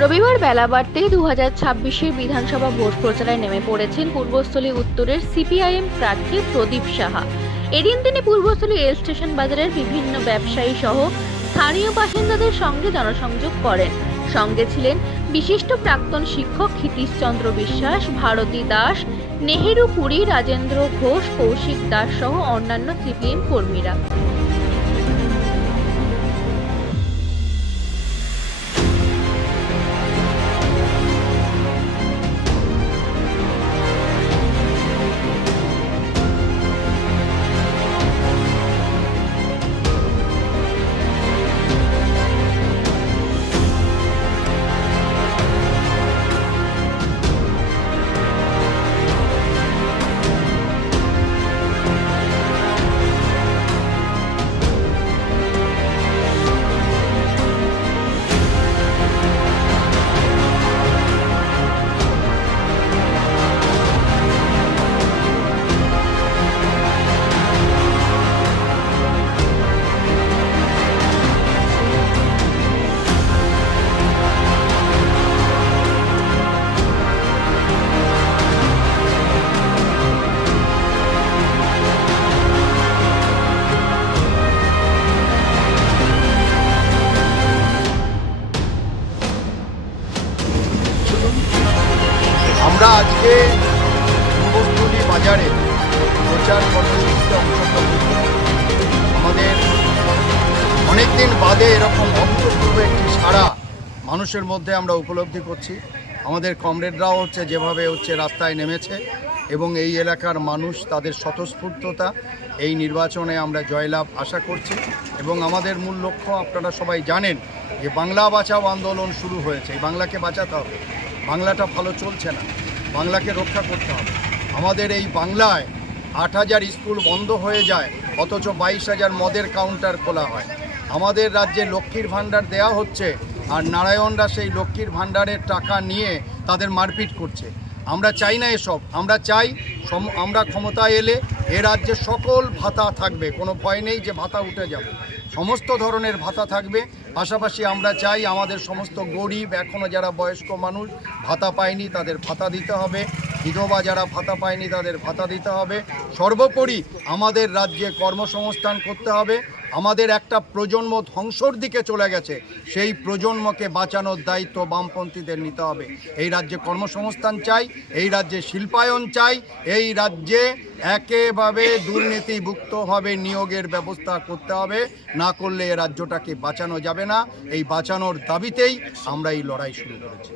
রবিবার বেলা বাড়তেই 2026-এর বিধানসভা ভোট প্রচারে নেমে পড়েছেন পূর্বস্থলী উত্তরের সিপিআইএম প্রার্থী প্রদীপ সাহা। এদিন তিনি পূর্বস্থলী রেল স্টেশন বাজারের বিভিন্ন ব্যবসায়ী সহ স্থানীয় বাসিন্দাদের সঙ্গে জনসংযোগ করেন। সঙ্গে ছিলেন বিশিষ্ট প্রাক্তন শিক্ষক ক্ষিতীশচন্দ্র বিশ্বাস, ভারতী দাস, নেহেরু পুরী, রাজেন্দ্র ঘোষ, কৌশিক দাস সহ অন্যান্য সিপিএম কর্মীরা। আমরা আজকে পূর্বস্থলী বাজারে প্রচার কর্মসূচিতে অংশগ্রহণ করি। আমাদের অনেকদিন বাদে এরকম অভূতপূর্ব একটি সাড়া মানুষের মধ্যে আমরা উপলব্ধি করছি। আমাদের কমরেডরাও যেভাবে রাস্তায় নেমেছে এবং এই এলাকার মানুষ তাদের স্বতঃস্ফূর্ততা এই নির্বাচনে আমরা জয়লাভ আশা করছি। এবং আমাদের মূল লক্ষ্য আপনারা সবাই জানেন যে বাংলা বাঁচাও আন্দোলন শুরু হয়েছে। এই বাংলাকে বাঁচাতে হবে, বাংলাটা ভালো চলছে না, বাংলাকে রক্ষা করতে হবে। আমাদের এই বাংলায় 8,000 স্কুল বন্ধ হয়ে যায়, অথচ 22,000 মদের কাউন্টার খোলা হয়। আমাদের রাজ্যে লক্ষ্মীর ভাণ্ডার দেয়া হচ্ছে, আর নারায়ণরা সেই লক্ষ্মীর ভাণ্ডারের টাকা নিয়ে তাদের মারপিট করছে। আমরা চাই না এসব। আমরা চাই আমরা ক্ষমতায় এলে এ রাজ্যে সকল ভাতা থাকবে, কোনো ভয় নেই যে ভাতা উঠে যাবে, সমস্ত ধরনের ভাতা থাকবে। পাশাপাশি আমরা চাই আমাদের সমস্ত গরিব, এখনও যারা বয়স্ক মানুষ ভাতা পায়নি তাদের ভাতা দিতে হবে, বিধবা যারা ভাতা পায়নি তাদের ভাতা দিতে হবে। সর্বোপরি আমাদের রাজ্যে কর্মসংস্থান করতে হবে। আমাদের একটা প্রজন্ম ধ্বংসর দিকে চলে গেছে, সেই প্রজন্মকে বাঁচানোর দায়িত্ব বামপন্থীদের নিতে হবে। এই রাজ্যে কর্মসংস্থান চাই, এই রাজ্যে শিল্পায়ন চাই, এই রাজ্যে একেবারে দুর্নীতিমুক্তভাবে নিয়োগের ব্যবস্থা করতে হবে। না করলে এ রাজ্যটাকে বাঁচানো যাবে না। এই বাঁচানোর দাবিতেই আমরা এই লড়াই শুরু করেছি।